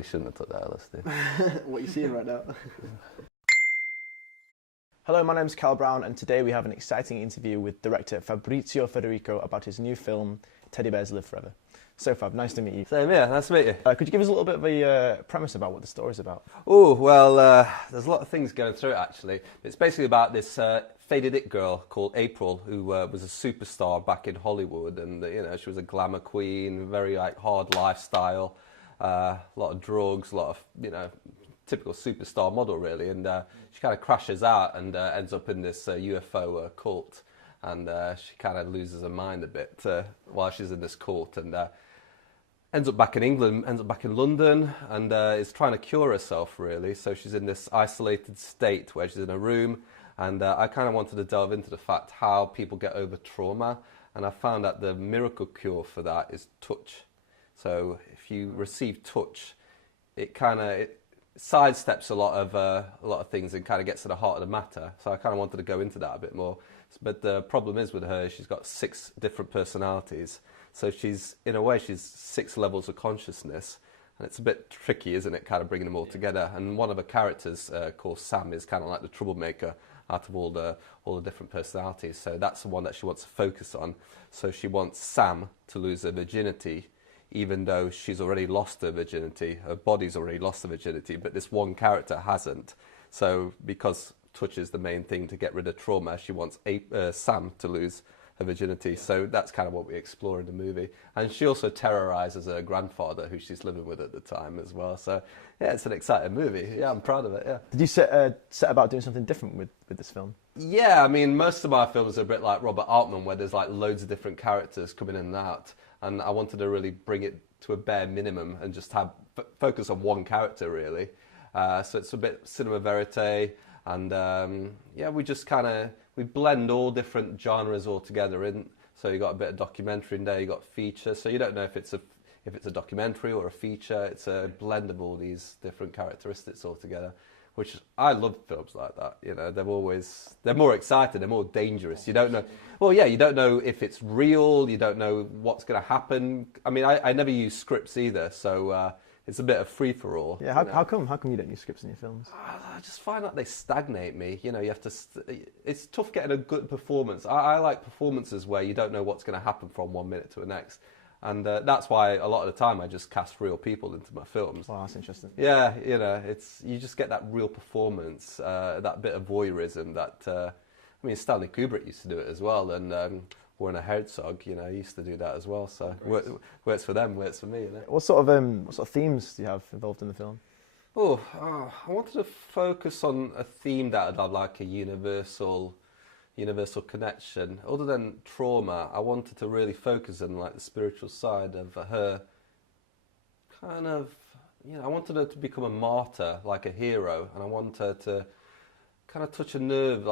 really shouldn't have took that LSD. What are you seeing right now? Hello, my name's Cal Brown, and today we have an exciting interview with director Fabrizio Federico about his new film, Teddy Bears Live Forever. So Fab, nice to meet you. Same here, nice to meet you. Could you give us a little bit of a premise about what the story's about? Oh, well, there's a lot of things going through it, actually. It's basically about this faded it girl called April, who was a superstar back in Hollywood, and she was a glamour queen, very hard lifestyle, a lot of drugs, a lot of typical superstar model, really. And she kind of crashes out and ends up in this UFO cult, and she kind of loses her mind a bit while she's in this cult, and ends up back in England, ends up back in London, and is trying to cure herself, really. So she's in this isolated state where she's in a room, and I kind of wanted to delve into the fact how people get over trauma, and I found that the miracle cure for that is touch. So if you receive touch, it sidesteps a lot of things and kind of gets to the heart of the matter. So I kind of wanted to go into that a bit more. But the problem is with her, she's got 6 different personalities. So in a way, she's 6 levels of consciousness. And it's a bit tricky, isn't it, kind of bringing them all together. And one of her characters, called Sam, is kind of like the troublemaker out of all the different personalities. So that's the one that she wants to focus on. So she wants Sam to lose her virginity, even though she's already lost her virginity. Her body's already lost her virginity, but this one character hasn't. So because touch is the main thing to get rid of trauma, she wants Sam to lose her virginity. So that's kind of what we explore in the movie. And she also terrorizes her grandfather, who she's living with at the time as well. So yeah, it's an exciting movie. Yeah, I'm proud of it, yeah. Did you set about doing something different with this film? Yeah, I mean, most of my films are a bit like Robert Altman, where there's loads of different characters coming in and out. And I wanted to really bring it to a bare minimum and just have focus on one character, really. So it's a bit cinema verite, and we just we blend all different genres all together in. So you got a bit of documentary in there, you got feature. So you don't know if it's a documentary or a feature. It's a blend of all these different characteristics all together, which I love films like that. They're more exciting, they're more dangerous. You don't know. Well, yeah, you don't know if it's real. You don't know what's going to happen. I mean, I never use scripts either, so it's a bit of free for all. Yeah, how come you don't use scripts in your films? I just find that they stagnate me. You have to. It's tough getting a good performance. I like performances where you don't know what's going to happen from one minute to the next. And that's why a lot of the time I just cast real people into my films. Wow, that's interesting. Yeah, you just get that real performance, that bit of voyeurism that, Stanley Kubrick used to do it as well, and Werner Herzog, he used to do that as well. So works for them, works for me. What sort of themes do you have involved in the film? I wanted to focus on a theme that had like a universal connection. Other than trauma, I wanted to really focus on the spiritual side of her. I wanted her to become a martyr, like a hero, and I wanted her to kind of touch a nerve,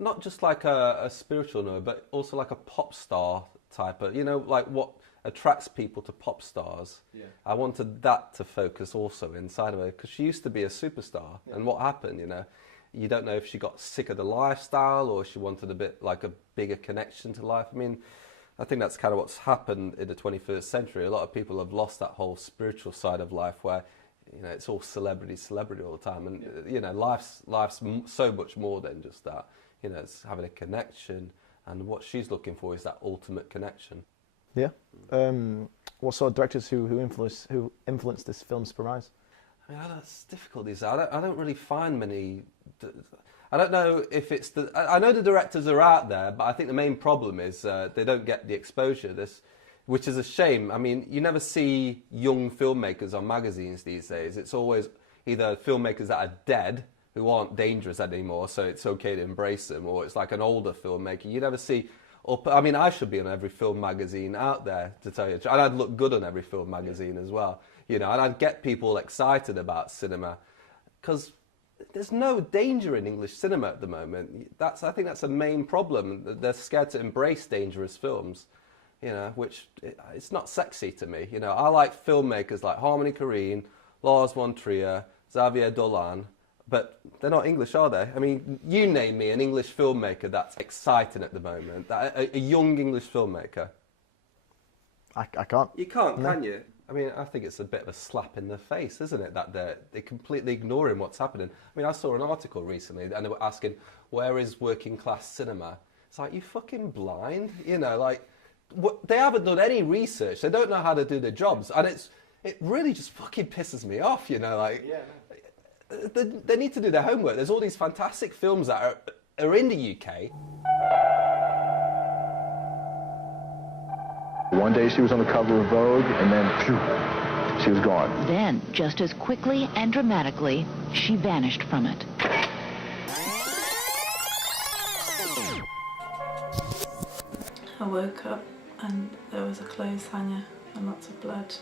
not just like a spiritual nerve, but also like a pop star type of, like what attracts people to pop stars. Yeah. I wanted that to focus also inside of her, because she used to be a superstar, and what happened, you don't know if she got sick of the lifestyle or she wanted a bit like a bigger connection to life. I mean, I think that's kind of what's happened in the 21st century. A lot of people have lost that whole spiritual side of life where, it's all celebrity all the time. And, life's so much more than just that. It's having a connection, and what she's looking for is that ultimate connection. Yeah. What sort of directors who influenced this film's premise? Yeah, that's difficult. I don't really find many. I don't know if it's I know the directors are out there, but I think the main problem is they don't get the exposure. Which is a shame. I mean, you never see young filmmakers on magazines these days. It's always either filmmakers that are dead, who aren't dangerous anymore, so it's okay to embrace them, or it's like an older filmmaker. You never see. I should be on every film magazine out there, to tell you the truth. And I'd look good on every film magazine as well. And I'd get people excited about cinema, because there's no danger in English cinema at the moment. I think that's a main problem. They're scared to embrace dangerous films, which it's not sexy to me. I like filmmakers like Harmony Korine, Lars von Trier, Xavier Dolan, but they're not English, are they? I mean, you name me an English filmmaker that's exciting at the moment, a young English filmmaker. I can't. You can't, no. Can you? I mean, I think it's a bit of a slap in the face, isn't it, that they're completely ignoring what's happening. I mean, I saw an article recently and they were asking, where is working class cinema? It's like, you fucking blind? You know, like, they haven't done any research. They don't know how to do their jobs. And it really just fucking pisses me off, you know, like, they need to do their homework. There's all these fantastic films that are in the UK. One day she was on the cover of Vogue, and then, phew, she was gone. Then, just as quickly and dramatically, she vanished from it. I woke up and there was a clothes hanger and lots of blood.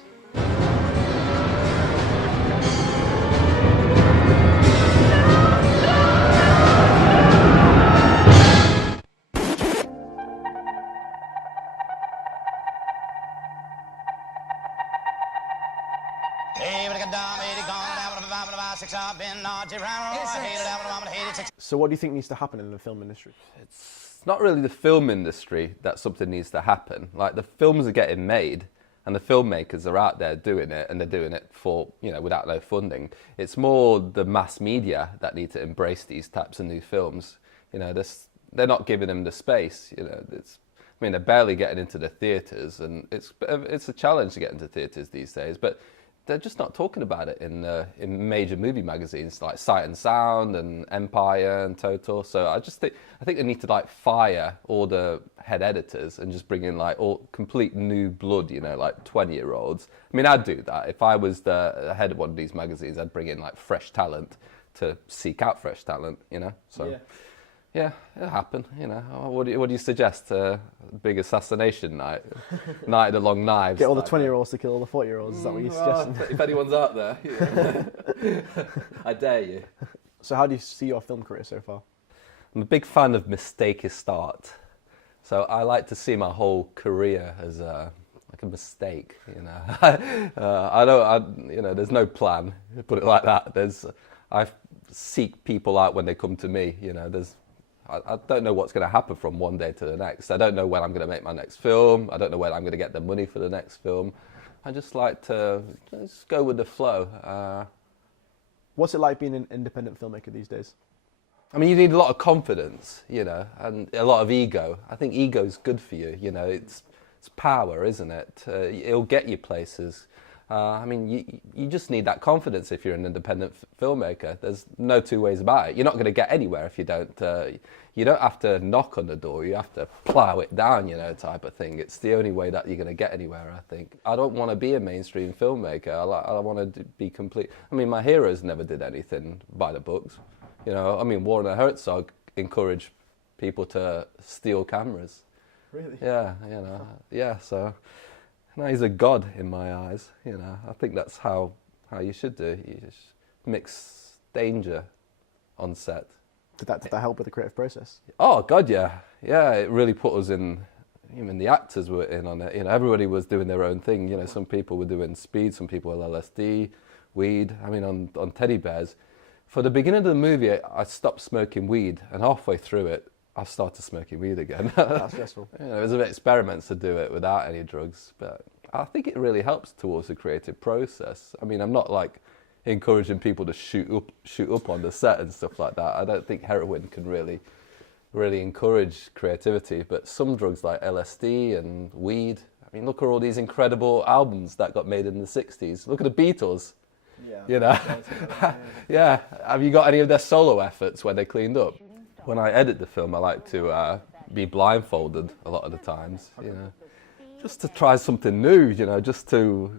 So what do you think needs to happen in the film industry? It's not really the film industry that something needs to happen. Like, the films are getting made and the filmmakers are out there doing it, and they're doing it for, you know, without no funding. It's more the mass media that need to embrace these types of new films. You know, they're not giving them the space, you know. I mean, they're barely getting into the theatres, and it's a challenge to get into theatres these days, but they're just not talking about it in major movie magazines like Sight and Sound and Empire and Total. So I think they need to like fire all the head editors and just bring in like all complete new blood, you know, like 20-year-olds. I mean, I'd do that if I was the head of one of these magazines. I'd bring in like fresh talent to seek out fresh talent, you know. So yeah, it'll happen, you know. What do you suggest? Big assassination night, night of the long knives. Get all the 20-year-olds to kill all the 40-year-olds. Is that what you're suggesting? If anyone's out there, yeah. I dare you. So how do you see your film career so far? I'm a big fan of mistake is start. So I like to see my whole career as like a mistake, you know. You know, there's no plan, put it like that. I seek people out when they come to me, you know. I don't know what's going to happen from one day to the next. I don't know when I'm going to make my next film. I don't know when I'm going to get the money for the next film. I just like to just go with the flow. What's it like being an independent filmmaker these days? I mean, you need a lot of confidence, you know, and a lot of ego. I think ego's good for you, you know. It's power, isn't it? It'll get you places. I mean, you just need that confidence if you're an independent filmmaker. There's no two ways about it. You're not going to get anywhere if you don't. You don't have to knock on the door. You have to plough it down, you know, type of thing. It's the only way that you're going to get anywhere, I think. I don't want to be a mainstream filmmaker. I want to be complete. I mean, my heroes never did anything by the books. You know, I mean, Warner Herzog encouraged people to steal cameras. Really? Yeah, you know, yeah, so... No, he's a god in my eyes, you know. I think that's how you should do. You just mix danger on set. Did that help with the creative process? Oh, God, yeah. Yeah, it really put us in, even the actors were in on it. You know, everybody was doing their own thing. You know, some people were doing speed, some people were LSD, weed. I mean, on Teddy Bears. For the beginning of the movie, I stopped smoking weed, and halfway through it, I started smoking weed again. That's stressful. You know, it was an experiment to do it without any drugs, but I think it really helps towards the creative process. I mean, I'm not like encouraging people to shoot up on the set and stuff like that. I don't think heroin can really encourage creativity, but some drugs like LSD and weed. I mean, look at all these incredible albums that got made in the 60s. Look at the Beatles. Yeah. You know. Yeah. Have you got any of their solo efforts where they cleaned up? When I edit the film, I like to be blindfolded a lot of the times, you know, just to try something new, you know, just to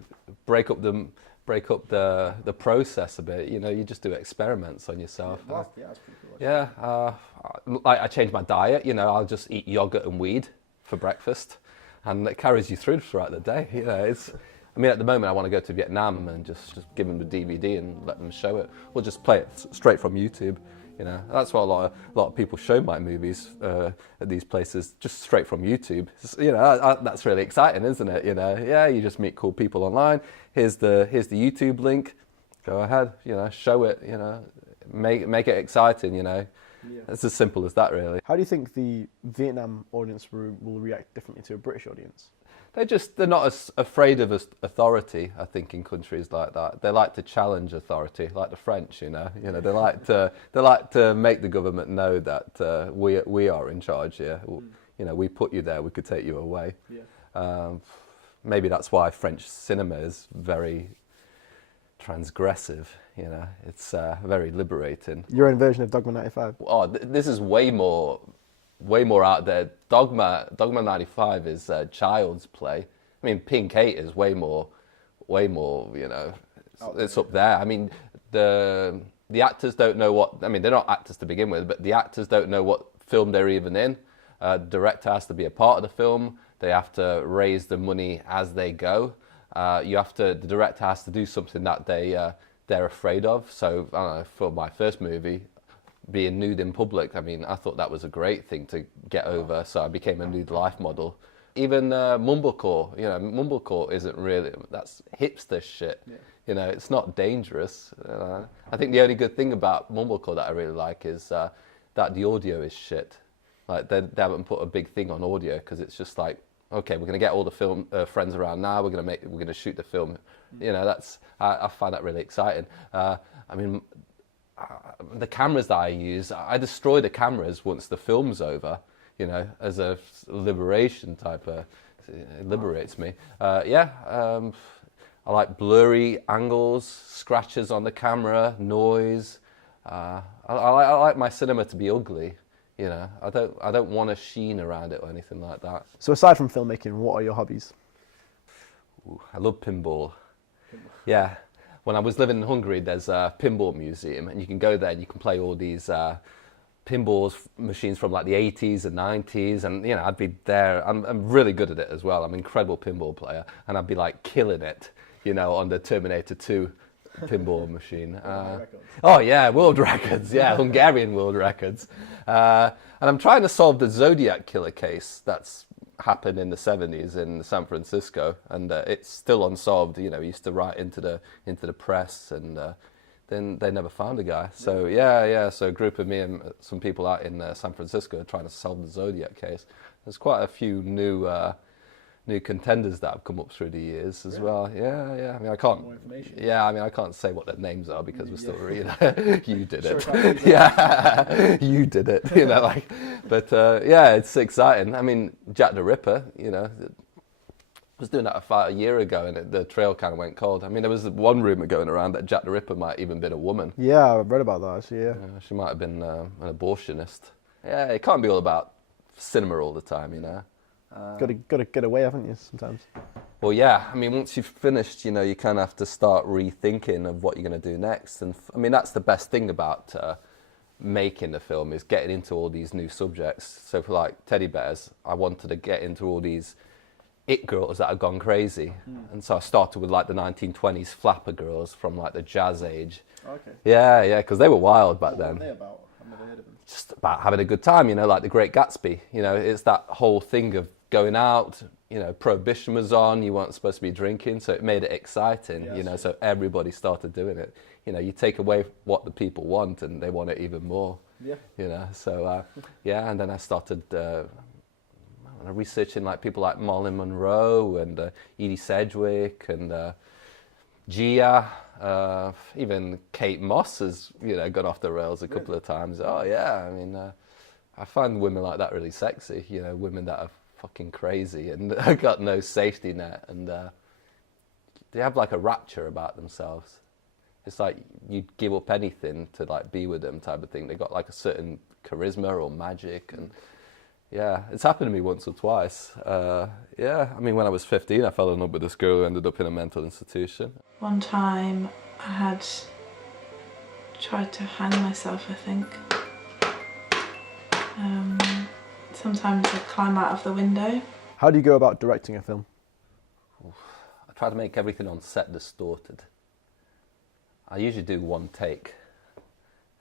break up the process a bit. You know, you just do experiments on yourself. Yeah, that's pretty cool. Yeah, like I change my diet. You know, I'll just eat yogurt and weed for breakfast, and it carries you throughout the day. You know, I mean, at the moment, I want to go to Vietnam and just give them the DVD and let them show it. We'll just play it straight from YouTube. You know, that's why a lot of people show my movies at these places just straight from YouTube. You know, that's really exciting, isn't it? You know, yeah, you just meet cool people online. Here's the YouTube link. Go ahead, you know, show it. You know, make it exciting. You know, it's as simple as that, really. How do you think the Vietnam audience will react differently to a British audience? They're not as afraid of authority, I think, in countries like that. They like to challenge authority, like the French, you know. They like to make the government know that we are in charge here. We put you there, we could take you away. Yeah. Maybe that's why French cinema is very transgressive, It's very liberating. Your own version of Dogma 95? Oh, this is way more out there. Dogma 95 is child's play. I mean, Pink 8 is way more, it's up there. I mean, the actors don't know what, I mean, they're not actors to begin with, but the actors don't know what film they're even in. Director has to be a part of the film. They have to raise the money as they go. The director has to do something that they're afraid of. So, I don't know, for my first movie, being nude in public, I mean, I thought that was a great thing to get over, so I became a nude life model. Even mumblecore, mumblecore isn't really, that's hipster shit. Yeah. It's not dangerous. I think the only good thing about mumblecore that I really like is that the audio is shit. Like, they haven't put a big thing on audio, because it's just like, okay, we're going to get all the film friends around now, we're going to shoot the film. I find that really exciting. I mean, the cameras that I use, I destroy the cameras once the film's over, as a liberation type of, it liberates me. I like blurry angles, scratches on the camera, noise. I like my cinema to be ugly, I don't want a sheen around it or anything like that. So aside from filmmaking, what are your hobbies? I love pinball. Yeah. When I was living in Hungary, there's a pinball museum, and you can go there and you can play all these pinballs machines from like the 80s and 90s, and I'd be there. I'm really good at it as well. I'm an incredible pinball player, and I'd be like killing it, on the Terminator 2 pinball machine. Oh yeah, world records. Yeah, Hungarian world records. And I'm trying to solve the Zodiac killer case that's happened in the 70s in San Francisco, and it's still unsolved. We used to write into the press, and then they never found a guy. So so a group of me and some people out in San Francisco are trying to solve the Zodiac case. There's quite a few new contenders that have come up through the years as well. Yeah. I mean, I can't. More information. Yeah, I mean, I can't say what their names are because we're still you did it. Yeah, you did it. But it's exciting. I mean, Jack the Ripper. Was doing that about a year ago, and the trail kind of went cold. I mean, there was one rumor going around that Jack the Ripper might even been a woman. Yeah, I read about that actually. Yeah, she might have been an abortionist. Yeah, it can't be all about cinema all the time, Got to get away, haven't you, sometimes? Well, yeah. I mean, once you've finished, you kind of have to start rethinking of what you're going to do next. And I mean, that's the best thing about making the film, is getting into all these new subjects. So for like teddy bears, I wanted to get into all these it girls that had gone crazy. And so I started with like the 1920s flapper girls from like the jazz age. Okay. Yeah, because they were wild back then. What were they about? I've never heard of them. Just about having a good time, like the Great Gatsby. It's that whole thing of going out, Prohibition was on, you weren't supposed to be drinking, so it made it exciting, so everybody started doing it. You take away what the people want and they want it even more. Yeah. So, and then I started researching like people like Marilyn Monroe and Edie Sedgwick and Gia, even Kate Moss has, gone off the rails a couple of times. Oh yeah, I mean, I find women like that really sexy, women that are fucking crazy and got no safety net, and they have like a rapture about themselves. It's like you'd give up anything to like be with them type of thing. They got like a certain charisma or magic, and yeah, it's happened to me once or twice. I mean, when I was 15, I fell in love with this girl who ended up in a mental institution. One time I had tried to hang myself, I think. Sometimes I climb out of the window. How do you go about directing a film? I try to make everything on set distorted. I usually do one take.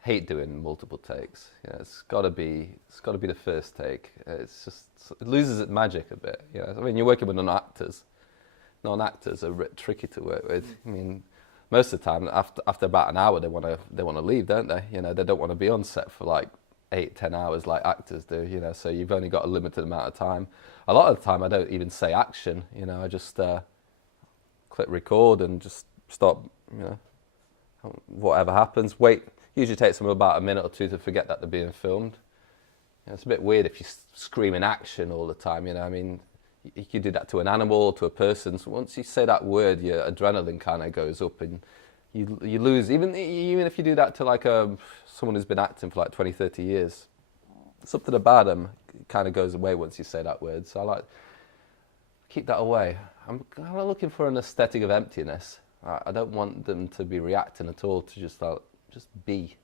Hate doing multiple takes. It's got to be the first take. It's just, it loses its magic a bit. I mean, you're working with non-actors. Non-actors are a bit tricky to work with. I mean, most of the time, after about an hour, they want to leave, don't they? They don't want to be on set for like 8-10 hours like actors do, you know, so you've only got a limited amount of time. A lot of the time I don't even say action, you know, I just click record and just start, you know, whatever happens. Wait, usually takes them about a minute or two to forget that they're being filmed. You know, it's a bit weird if you're screaming action all the time, you know, I mean, you could do that to an animal or to a person, so once you say that word, your adrenaline kind of goes up and you lose, even if you do that to like someone who's been acting for like 20-30 years, something about them kind of goes away once you say that word. So I like keep that away. I'm kind of looking for an aesthetic of emptiness. I don't want them to be reacting at all, to just be.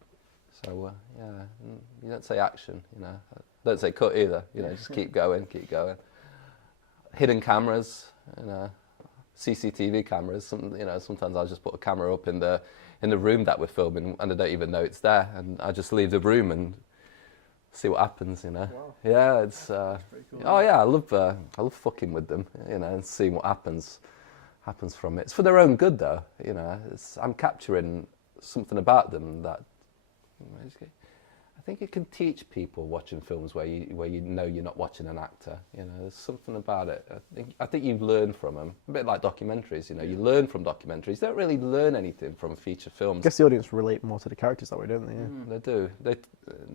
So yeah, you don't say action, you know. Don't say cut either, you know. Just keep going, keep going. Hidden cameras, you know. CCTV cameras. You know, sometimes I'll just put a camera up in the room that we're filming, and I don't even know it's there, and I just leave the room and see what happens. You know. Wow. Yeah, it's. Cool, oh yeah, I love fucking with them. You know, and seeing what happens from it. It's for their own good, though. You know, I'm capturing something about them that. I think it can teach people watching films where you know you're not watching an actor. You know, there's something about it. I think you learn from them. A bit like documentaries. You know, you learn from documentaries. You don't really learn anything from feature films. I guess the audience relate more to the characters that way, don't they? Yeah. They do.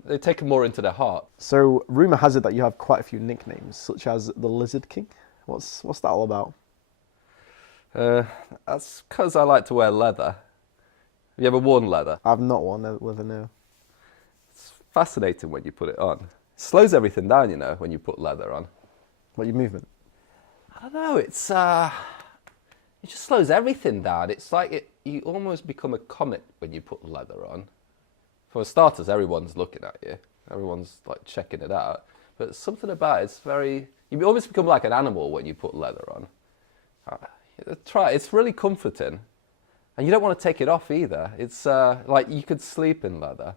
They take them more into their heart. So, rumour has it that you have quite a few nicknames, such as the Lizard King. What's that all about? That's because I like to wear leather. Have you ever worn leather? I've not worn leather, no. It's fascinating when you put it on. It slows everything down, you know, when you put leather on. What, your movement? I don't know, it just slows everything down. It's like you almost become a comet when you put leather on. For starters, everyone's looking at you. Everyone's like checking it out. But something about it's you almost become like an animal when you put leather on. Try it. It's really comforting. And you don't want to take it off either. It's like you could sleep in leather.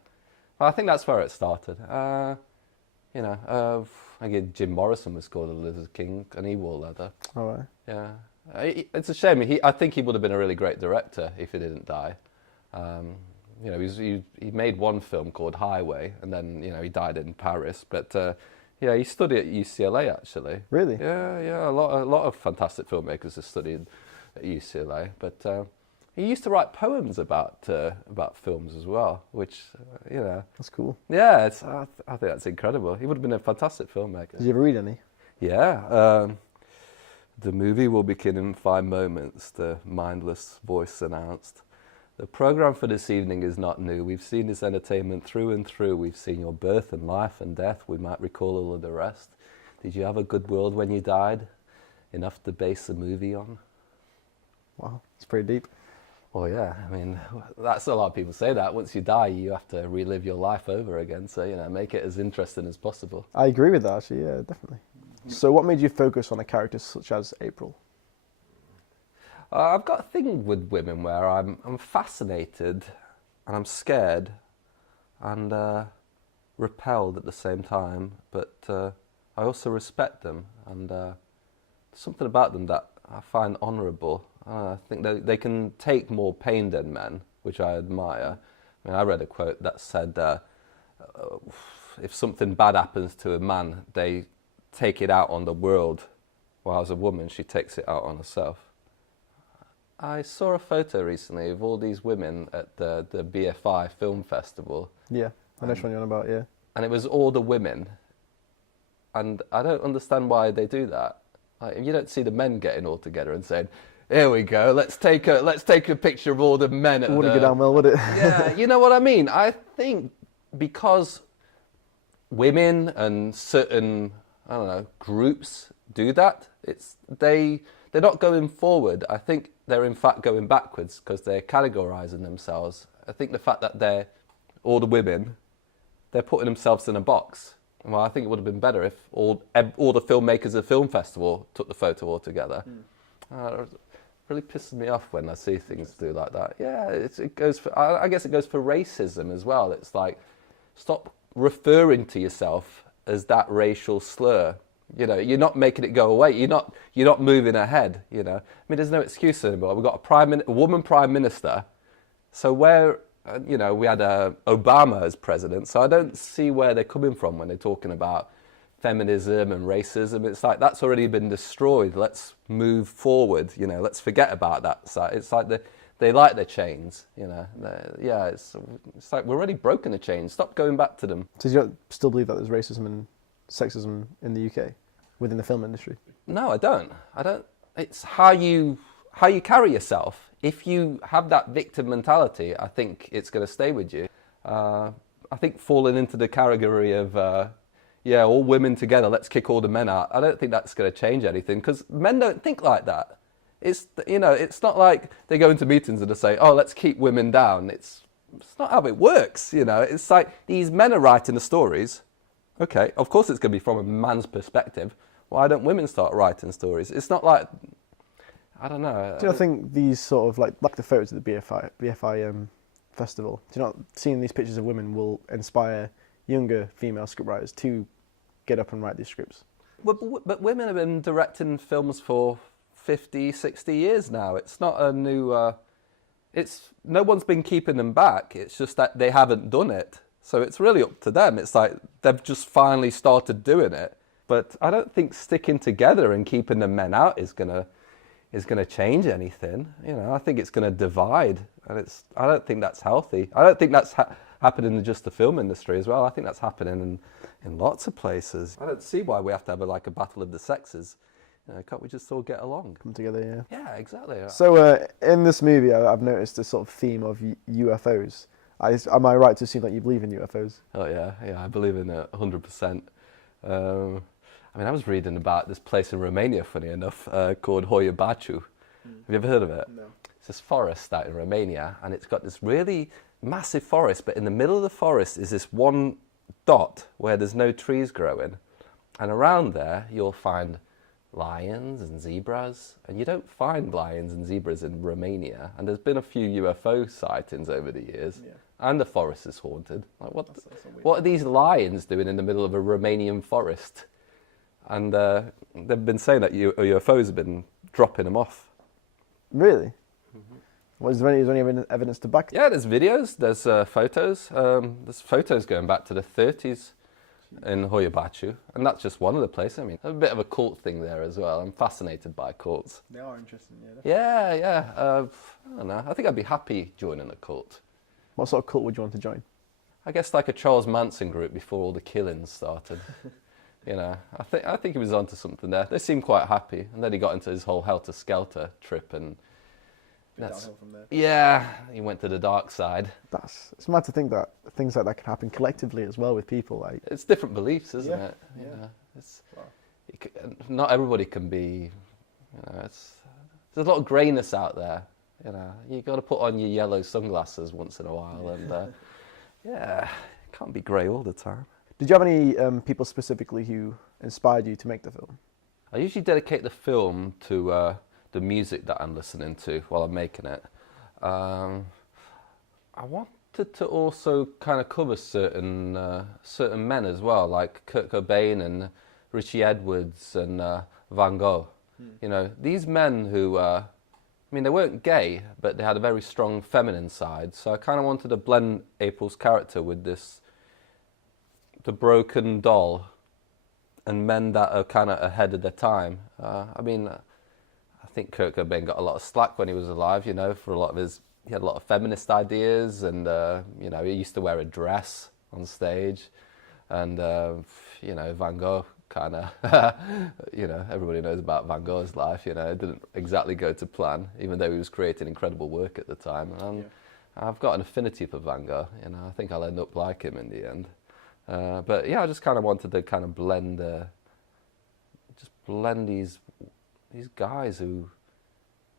I think that's where it started. You know, I guess Jim Morrison was called a Lizard King, and he wore leather. All right. Yeah, it's a shame. I think he would have been a really great director if he didn't die. You know, he made one film called Highway, and then you know he died in Paris. But yeah, he studied at UCLA actually. Really? Yeah. A lot of fantastic filmmakers have studied at UCLA, but. He used to write poems about films as well, which, you know... That's cool. Yeah, I think that's incredible. He would have been a fantastic filmmaker. Did you ever read any? Yeah. The movie will begin in 5 moments, the mindless voice announced. The programme for this evening is not new. We've seen this entertainment through and through. We've seen your birth and life and death. We might recall all of the rest. Did you have a good world when you died? Enough to base a movie on? Wow, it's pretty deep. Well, yeah, I mean, that's a lot of people say that. Once you die, you have to relive your life over again. So, you know, make it as interesting as possible. I agree with that, actually, yeah, definitely. So what made you focus on a character such as April? I've got a thing with women where I'm fascinated and I'm scared and repelled at the same time. But I also respect them. And something about them that I find honourable. I think they can take more pain than men, which I admire. I mean, I read a quote that said, if something bad happens to a man, they take it out on the world, while as a woman, she takes it out on herself. I saw a photo recently of all these women at the BFI Film Festival. Yeah, I know which one you're on about, yeah. And it was all the women. And I don't understand why they do that. Like, you don't see the men getting all together and saying, here we go, let's take a picture of all the men at it wouldn't go down well, would it? Yeah, you know what I mean? I think because women and certain, I don't know, groups do that, they're not going forward. I think they're in fact going backwards because they're categorising themselves. I think the fact that they're all the women, they're putting themselves in a box. Well, I think it would have been better if all the filmmakers of the film festival took the photo all together. It really pisses me off when I see things do like that. Yeah, it goes for. I guess it goes for racism as well. It's like, stop referring to yourself as that racial slur. You know, you're not making it go away. You're not moving ahead. You know, I mean, there's no excuse anymore. We've got a woman prime minister. So where you know, we had Obama as president, so I don't see where they're coming from when they're talking about feminism and racism. It's like, that's already been destroyed. Let's move forward, you know, let's forget about that. So it's like they like their chains, you know. Yeah, it's like we're already broken the chains. Stop going back to them. So you don't still believe that there's racism and sexism in the UK within the film industry? No, I don't. It's how you carry yourself. If you have that victim mentality, I think it's going to stay with you. I think falling into the category of, all women together, let's kick all the men out, I don't think that's going to change anything, because men don't think like that. It's, you know, it's not like they go into meetings and they say, oh, let's keep women down. It's not how it works, you know. It's like these men are writing the stories. Okay, of course it's going to be from a man's perspective. Why don't women start writing stories? It's not like, I don't know. Do you not think these sort of like the photos at the BFI festival, do you not seeing these pictures of women will inspire younger female scriptwriters to get up and write these scripts? But women have been directing films for 50, 60 years now. It's not a new, no one's been keeping them back. It's just that they haven't done it. So it's really up to them. It's like they've just finally started doing it. But I don't think sticking together and keeping the men out is gonna change anything. You know, I think it's gonna divide, and I don't think that's healthy. I don't think that's happening in just the film industry as well. I think that's happening in lots of places. I don't see why we have to have a battle of the sexes. Can't we just all get along? Come together, yeah. Yeah, exactly. So in this movie, I've noticed a sort of theme of UFOs. Am I right to assume that you believe in UFOs? Oh yeah, I believe in it 100%. I mean, I was reading about this place in Romania, funny enough, called Hoia Baciu. Have you ever heard of it? No. It's this forest out in Romania, and it's got this really massive forest, but in the middle of the forest is this one dot where there's no trees growing. And around there, you'll find lions and zebras, and you don't find lions and zebras in Romania. And there's been a few UFO sightings over the years, and the forest is haunted. Like, what are these lions doing in the middle of a Romanian forest? And they've been saying that UFOs have been dropping them off. Really? Mm-hmm. Is there any evidence to back? Yeah, there's videos, there's photos. There's photos going back to the 30s in Hoia Baciu, and that's just one of the places. I mean, there's a bit of a cult thing there as well. I'm fascinated by cults. They are interesting, yeah. Yeah. I don't know. I think I'd be happy joining a cult. What sort of cult would you want to join? I guess like a Charles Manson group before all the killings started. You know, I think he was onto something there. They seemed quite happy, and then he got into his whole helter-skelter trip, and downhill from there. Yeah, he went to the dark side. It's mad to think that things like that can happen collectively as well with people. Like, it's different beliefs, isn't it? Yeah. You know, not everybody can be. You know, there's a lot of greyness out there. You know, you got to put on your yellow sunglasses once in a while, and can't be grey all the time. Did you have any people specifically who inspired you to make the film? I usually dedicate the film to the music that I'm listening to while I'm making it. I wanted to also kind of cover certain men as well, like Kurt Cobain and Richie Edwards and Van Gogh. You know, these men who, I mean, they weren't gay, but they had a very strong feminine side. So I kind of wanted to blend April's character with the broken doll and men that are kind of ahead of their time. I mean, I think Kurt Cobain got a lot of slack when he was alive, you know, for a lot of he had a lot of feminist ideas, and, you know, he used to wear a dress on stage, and, you know, Van Gogh kind of, you know, everybody knows about Van Gogh's life, you know, it didn't exactly go to plan, even though he was creating incredible work at the time. And I've got an affinity for Van Gogh, you know, I think I'll end up like him in the end. But yeah, I just kind of wanted to kind of blend these guys who,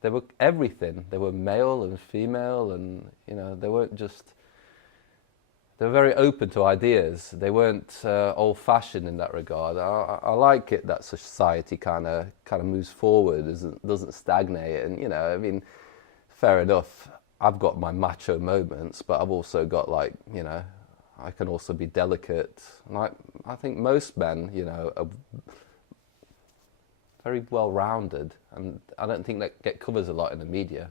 they were everything. They were male and female, and, you know, they were very open to ideas. They weren't old-fashioned in that regard. I like it that society kind of moves forward, doesn't stagnate. And, you know, I mean, fair enough, I've got my macho moments, but I've also got, like, you know, I can also be delicate. Like, I think most men, you know, are very well-rounded, and I don't think that covers a lot in the media.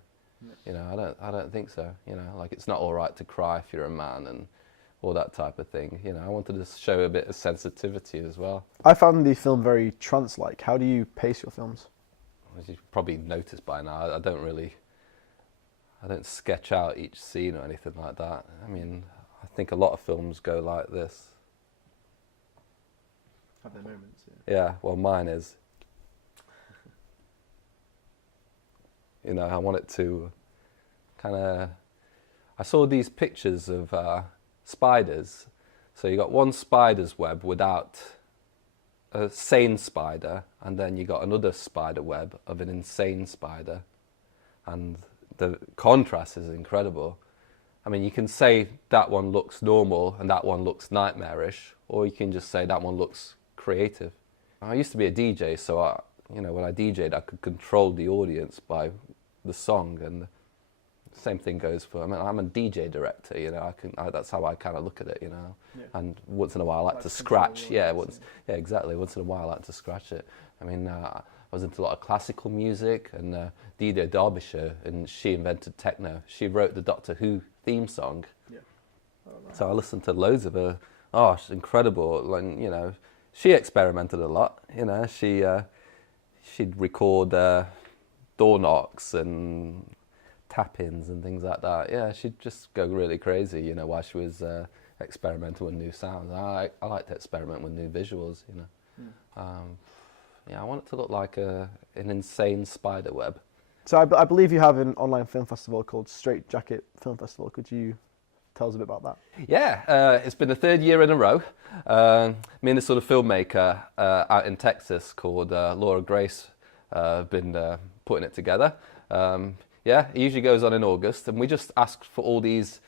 You know, I don't think so. You know, like it's not all right to cry if you're a man and all that type of thing. You know, I wanted to show a bit of sensitivity as well. I found the film very trance-like. How do you pace your films? As you've probably noticed by now, I don't sketch out each scene or anything like that. I mean, I think a lot of films go like this. Have their moments, Yeah, well, mine is. You know, I want it to kind of... I saw these pictures of spiders. So you got one spider's web without a sane spider, and then you got another spider web of an insane spider. And the contrast is incredible. I mean, you can say that one looks normal and that one looks nightmarish, or you can just say that one looks creative. I used to be a DJ, so you know, when I DJ'd, I could control the audience by the song, and the same thing goes for. I mean, I'm a DJ director, you know. That's how I kind of look at it, you know. Yeah. And once in a while, I like to scratch. Yeah, exactly. Once in a while, I like to scratch it. I mean, I was into a lot of classical music, and Didi Derbyshire, and she invented techno. She wrote the Doctor Who theme song. Yeah. Oh, right. So I listened to loads of her. Oh, she's incredible. Like, you know, she experimented a lot. You know, she'd record door knocks and tap-ins and things like that. Yeah, she'd just go really crazy, you know, while she was experimenting with new sounds. I like to experiment with new visuals, you know. Yeah, I want it to look like an insane spider web. So I believe you have an online film festival called Straight Jacket Film Festival. Could you tell us a bit about that? Yeah, it's been the third year in a row. Me and this sort of filmmaker out in Texas called Laura Grace have been putting it together. Yeah, it usually goes on in August, and we just ask for all these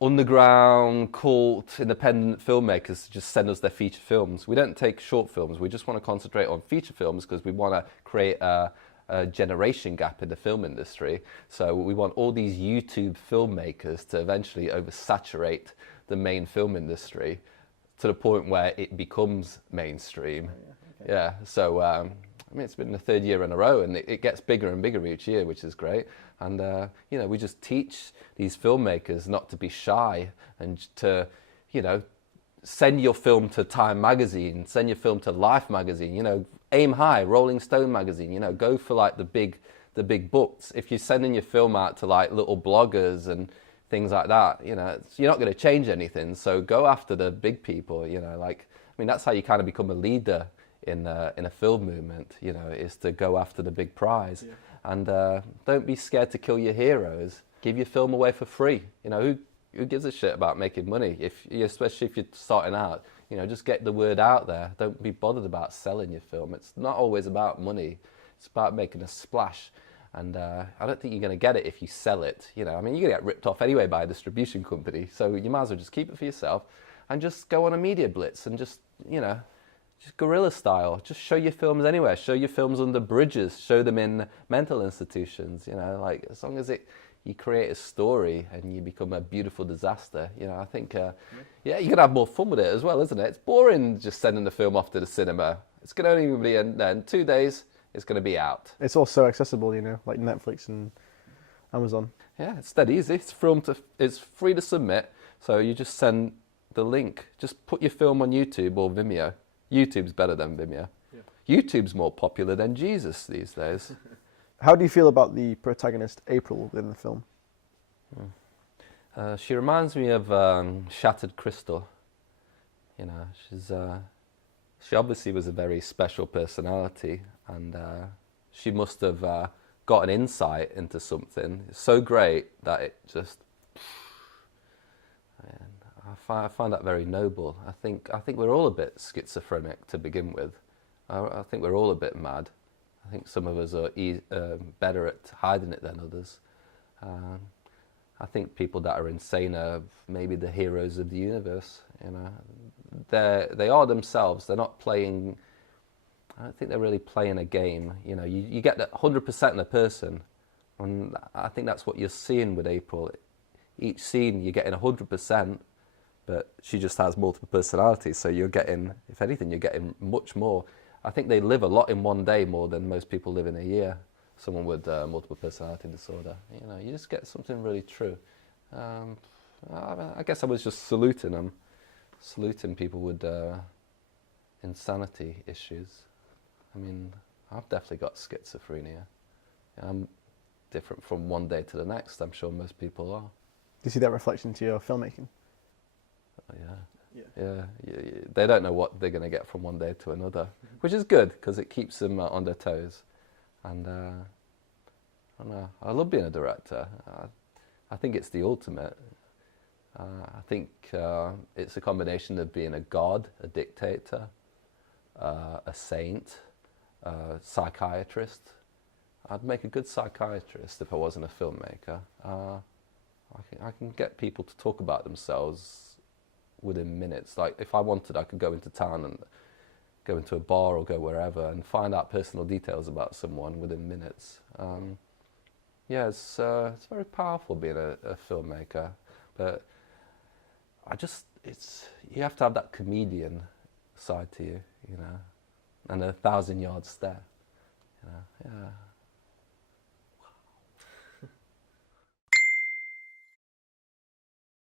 underground, cult, independent filmmakers to just send us their feature films. We don't take short films. We just want to concentrate on feature films because we want to create a generation gap in the film industry. So we want all these YouTube filmmakers to eventually oversaturate the main film industry to the point where it becomes mainstream. Oh, yeah. Okay. Yeah, so I mean, it's been the third year in a row, and it gets bigger and bigger each year, which is great. And you know, we just teach these filmmakers not to be shy and to, you know, send your film to Time magazine, send your film to Life magazine, you know, aim high, Rolling Stone magazine, you know, go for like the big books. If you're sending your film out to like little bloggers and things like that, you know, you're not going to change anything. So go after the big people, you know, like, I mean, that's how you kind of become a leader in a film movement, you know, is to go after the big prize. Yeah. And don't be scared to kill your heroes. Give your film away for free. You know, who gives a shit about making money? Especially if you're starting out, you know, just get the word out there. Don't be bothered about selling your film. It's not always about money. It's about making a splash. And I don't think you're going to get it if you sell it. You know, I mean, you're going to get ripped off anyway by a distribution company. So you might as well just keep it for yourself and just go on a media blitz and just, you know, just guerrilla style. Just show your films anywhere. Show your films under bridges. Show them in mental institutions. You know, like as long as you create a story and you become a beautiful disaster. You know, I think, yeah, you can have more fun with it as well, isn't it? It's boring just sending the film off to the cinema. It's going to only be in 2 days. It's going to be out. It's also accessible, you know, like Netflix and Amazon. Yeah, it's that easy. It's free to submit. So you just send the link. Just put your film on YouTube or Vimeo. YouTube's better than Vimeo. Yeah. YouTube's more popular than Jesus these days. How do you feel about the protagonist, April, in the film? She reminds me of Shattered Crystal. You know, she obviously was a very special personality, and she must have got an insight into something so great that it just... I find that very noble. I think we're all a bit schizophrenic to begin with. I think we're all a bit mad. I think some of us are better at hiding it than others. I think people that are insane are maybe the heroes of the universe. You know, they are themselves. They're not playing. I don't think they're really playing a game. You know, you get that 100% in a person, and I think that's what you're seeing with April. Each scene you're getting 100%. But she just has multiple personalities, so you're getting, if anything, you're getting much more. I think they live a lot in one day more than most people live in a year. someone with multiple personality disorder. You know, you just get something really true. I guess I was just saluting people with insanity issues. I mean, I've definitely got schizophrenia. I'm different from one day to the next. I'm sure most people are. Do you see that reflection to your filmmaking? Yeah. They don't know what they're going to get from one day to another, which is good because it keeps them on their toes. And I don't know. I love being a director. I think it's the ultimate. I think it's a combination of being a god, a dictator, a saint, a psychiatrist. I'd make a good psychiatrist if I wasn't a filmmaker. I can get people to talk about themselves within minutes. Like if I wanted, I could go into town and go into a bar or go wherever and find out personal details about someone within minutes. It's very powerful being a filmmaker, but you have to have that comedian side to you, you know, and 1,000 yard stare.